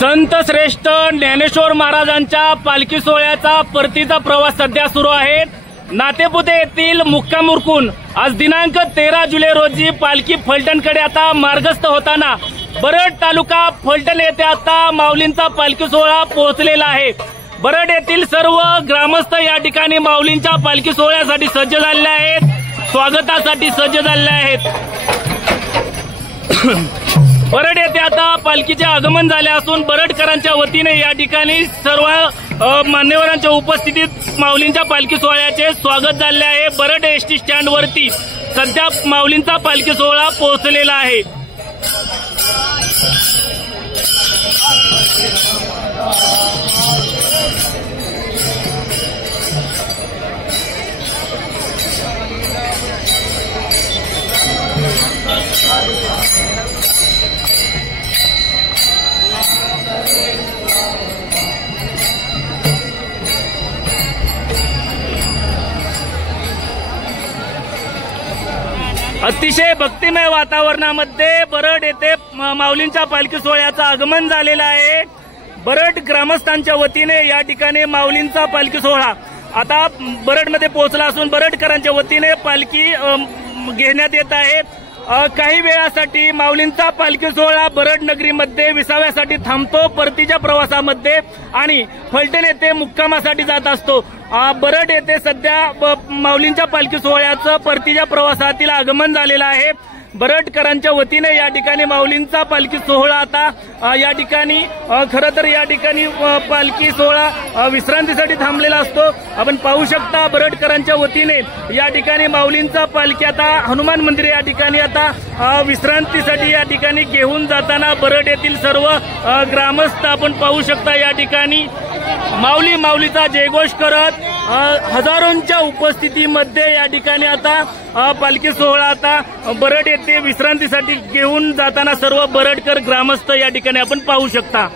संत श्रेष्ठ ज्ञानेश्वर महाराजांच्या पालखी सोहळ्याचा परतीचा प्रवास सध्या सुरू आहे। नातेपुते येथील मुक्काम उरकून आज दिनांक 13 जुलै रोजी पालखी फलटणकडे आता मार्गस्थ होताना बरड तालुका फलटण येथे आता माऊलींचा पालखी सोहळा पोहोचलेला आहे। बरड येथील सर्व ग्रामस्थ या ठिकाणी माऊलींच्या पालखी सोहळ्यासाठी सज्ज झालेले आहेत, स्वागतासाठी सज्ज झालेले आहेत। बरड येथे आता पालखीचे आगमन झाले असून बरडकरांच्या वतीने या ठिकाणी सर्व मान्यवरांच्या उपस्थितीत माऊलींच्या पालखी सोहळ्याचे स्वागत झाले आहे। बरड एसटी स्टँड वरती सध्या माऊलींचा पालखी सोहळा पोहोचलेला आहे। अतिशय भक्तिमय वातावरणामध्ये बरड येथे माऊलींच्या पालखी सोहळ्याचं आगमन झालेलं आहे। बरड ग्रामस्थांच्या वतीने या ठिकाणी माऊलींचा पालखी सोहळा आता बरडमध्ये पोहोचला असून बरडकरांच्या वतीने पालखी घेण्यात येत आहे। काही वेळासाठी माऊलींचा पालखी सोहळा बरड नगरीमध्ये विसाव्यासाठी थांबतो, परतीच्या प्रवासामध्ये आणि फलटण येथे मुक्कामासाठी जात असतो। बरड येथे सध्या माऊलींच्या पालखी सोहळ्याचं परतीच्या प्रवासातील आगमन झालेलं आहे। बरडकरांच्या वतीने या ठिकाणी माऊलींचा पालखी सोहळा आता या ठिकाणी खरं तर या ठिकाणी पालखी सोहळा विश्रांतीसाठी थांबलेला असतो। आपण पाहू शकता बरडकरांच्या वतीने या ठिकाणी माऊलींचा पालखी आता हनुमान मंदिर या ठिकाणी आता विश्रांतीसाठी या ठिकाणी घेऊन जाताना बरड येथील सर्व ग्रामस्थ आपण पाहू शकता या ठिकाणी माऊलीचा जयघोष करत हजारोंच्या उपस्थितीमध्ये या ठिकाणी आता पालखी सोहळा आता बरड येथे विश्रांतीसाठी घेऊन जाताना सर्व बरडकर ग्रामस्थ या ठिकाणी आपण पाहू शकता।